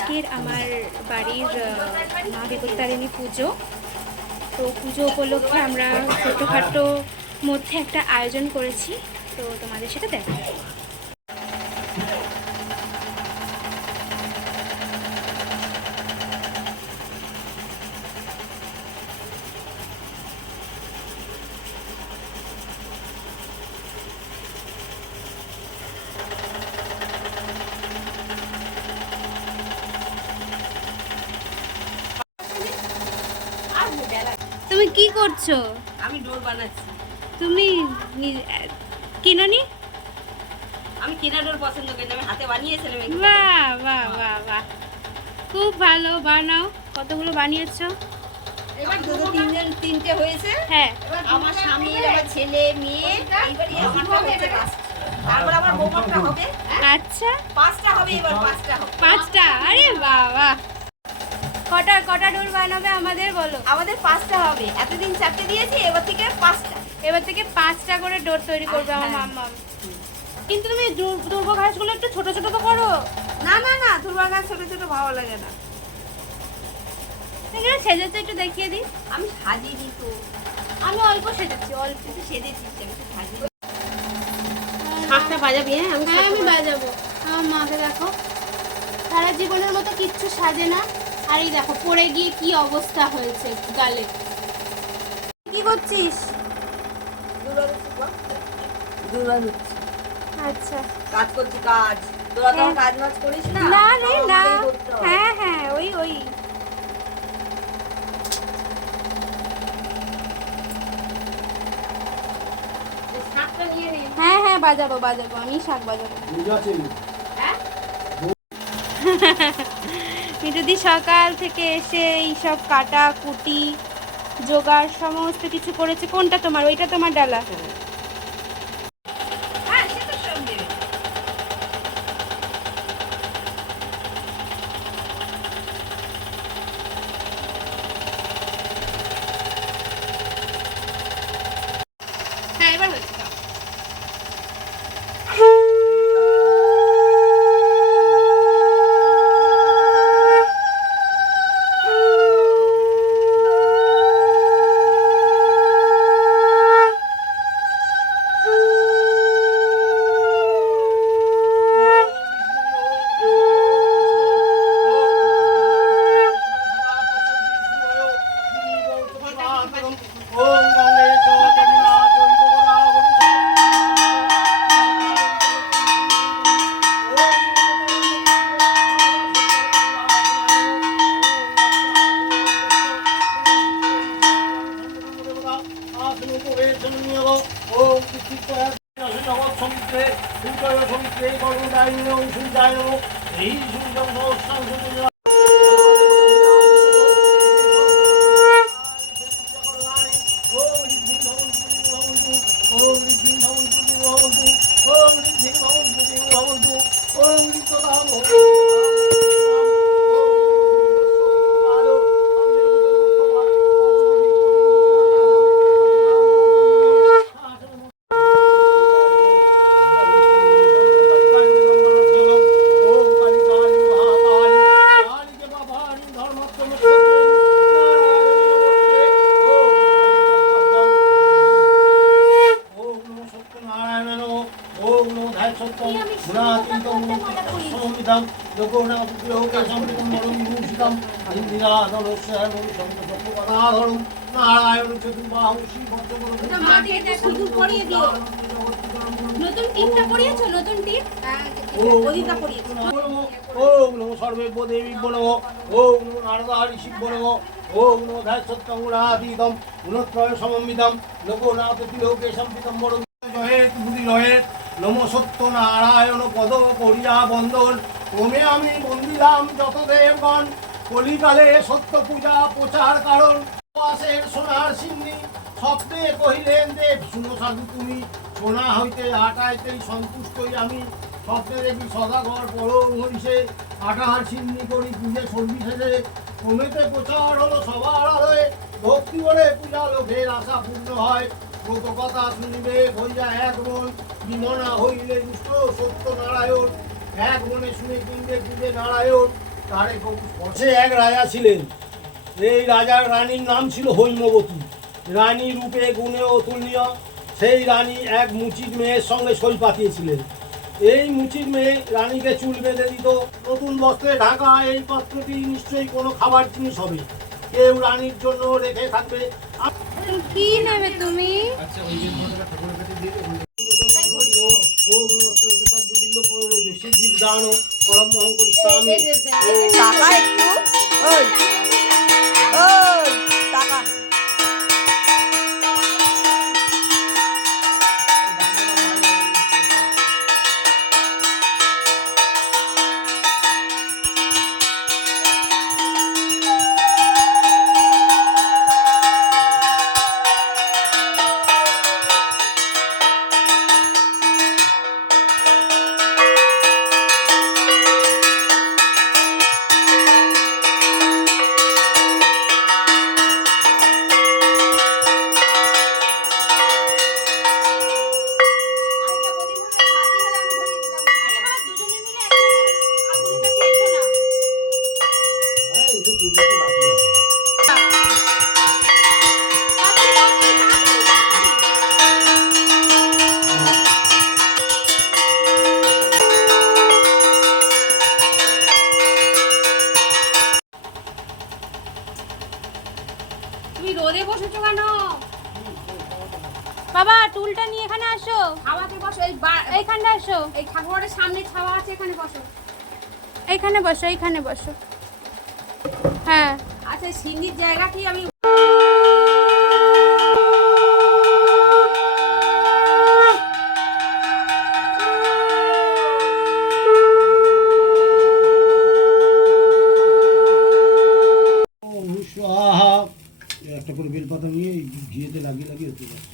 আজকের আমার বাড়ির মা বিপত্তারিণী পুজো। তো পুজো উপলক্ষে আমরা ছোটোখাটো মধ্যে একটা আয়োজন করেছি, তো তোমাদের সেটা দেখো। তুমি কি করছো? আমি ডোর বানাচ্ছি। তুমি কিনোনি? আমি কেনা ডোর পছন্দ করি না, আমি হাতে বানিয়েছিলাম। বাহ বাহ বাহ বাহ, খুব ভালো। বানাও। কতগুলো বানিয়েছো? এবার দুটো তিনটে হয়েছে। হ্যাঁ, আমার স্বামী, আমার ছেলে, মেয়ে, এইবারই আমারটা হচ্ছে পাঁচটা। তারপর আমার বৌমাটা হবে। আচ্ছা, পাঁচটা হবে, এবার পাঁচটা হবে। 5টা? আরে বাহ বাহ। কটা ডোর বানাবে আমাদের বলো? আমাদের পাঁচটা হবে। এতদিন চারটে দিয়েছি, এবার থেকে পাঁচটা। এবার থেকে 5টা করে ডোর তৈরি করবে আমার হ্যাঁ। মাম্মা। কিন্তু তুমি দুর্ব ঘাসগুলো একটু ছোট ছোট তো করো। না না না, দুর্বা গাছ ছোট ছোট ভালো লাগে না। এখানে সেজেছো, একটু দেখিয়ে দিই। আমি সাজিনি তো, আমি অল্প সেজেছি, অল্প। একটু সেজেছি, আমি তো সাজিনি। শাকটা বাজাবি? হ্যাঁ, আমি বাজাবো। আমার মাকে দেখো, সারা জীবনের মতো কিচ্ছু সাজে না, আর এই দেখো পড়ে গিয়ে কি অবস্থা হয়েছে গালে। কি করছিস? আচ্ছা, কাজ করছি, কাজ। তোরা তো কাজ বাজ করিস না? না রে না। আমাকেই করতে হবে। হ্যাঁ হ্যাঁ, ওই শাকটা নিয়ে নে। হ্যাঁ হ্যাঁ, বাজাবো, আমি শাক বাজাবো। হ্যাঁ? মিঠুদি সকাল থেকে এসে এই সব কাটা কুটি জোগাড় সমস্ত কিছু করেছে। কোনটা তোমার? ওইটা তোমার ডালা? হ্যাঁ, সে তো সব দেবে। হ্যাঁ, এবার হয়েছে। নতুন টিপটা পরিয়েছো? নতুন টিপ? ওদিকটা পরিয়েছি। ওম নমো সর্বেভ্যো দেবীভ্যো নমঃ। ওম নমো নারদা ঋষিভ্যো নমঃ। ওম নমো ধায়সত্যং গুণাতীতম গুণত্রয় সমন্বিতম লোকনাথ তিলোকে সম্পিতম্বরং জয়েত বুদ্ধি রয়েত নমো সত্য নারায়ণ পদ করিয়া বন্দন। ওমে আমি বন্দিলাম যত দেবগণ কলিকালে সত্য পূজা প্রচার কারণ। পাশের সোনার সিন্নি স্বপ্নে কহিলেন দেব শুনো সাধু তুমি সোনা হইতে আটাইতেই সন্তুষ্টই আমি স্বপ্নে দেখি সদাগর পরম হরিষে আটাহার সিন্নি করি পুজে সর্বিশেষে কমেতে প্রচার হলো সবার আলোয় ভক্তি বলে পূজা লোকের আশা পূর্ণ হয় কত কথা শুনিবে হইয়া এক মন বিমনা হইলে দুষ্ট সত্য নারায়ণ এক মনে শুনে কিনবে পুজে নারায়ণ পথে এক রাজা ছিলেন। এই রাজার রানীর নাম ছিল হৈমবতী। রানী রূপে গুণে অতুলনীয়। সেই রানী এক মুচির মেয়ের সঙ্গে সই পাতিয়েছিলেন। এই মুচির মেয়ে রানীকে চুল বেঁধে দিত। নতুন বস্ত্রে ঢাকা এই পাত্রটি নিশ্চয়ই কোনো খাবার জিনিস হবে, কেউ রানীর জন্য রেখে থাকবে। কি নেবে তুমি? টাকা একটু, ওই ওই টাকা। তুমি রোদে বসেছো কেন? বাবা টুলটা নিয়ে এখানে আসো। আমাকে বসো, এইখানটা আসো। এই ঠাকুরের সামনে ছাওয়া আছে, এখানে বসো। এইখানে বসো, এইখানে বসো। হ্যাঁ আচ্ছা, সিন্নির জায়গা কি আমি একটা করে বেলপাতা নিয়ে ঘিয়েতে লাগিয়ে লাগিয়ে হতে পারে।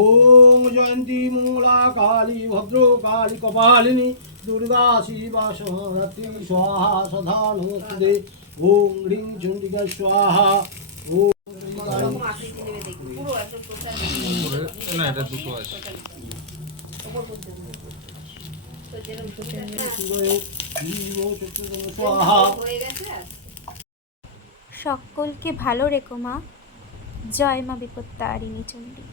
ওম জয়ন্তী মঙ্গলা কালী ভদ্র কালী কপালিনী দুর্গা শিবা সহরাত্রি স্বাহা সদা নমস্তে। ওম হ্রিং চণ্ডিকা স্বাহা। ওম আকৃতি নেবে দেখি, পুরো একদম টোটাল না, এটা দুটো আছে। স্বাহা। হয়ে গেছে। সকলকে ভালো রেখো মা। জয় মা বিপত্তারিণী চণ্ডী।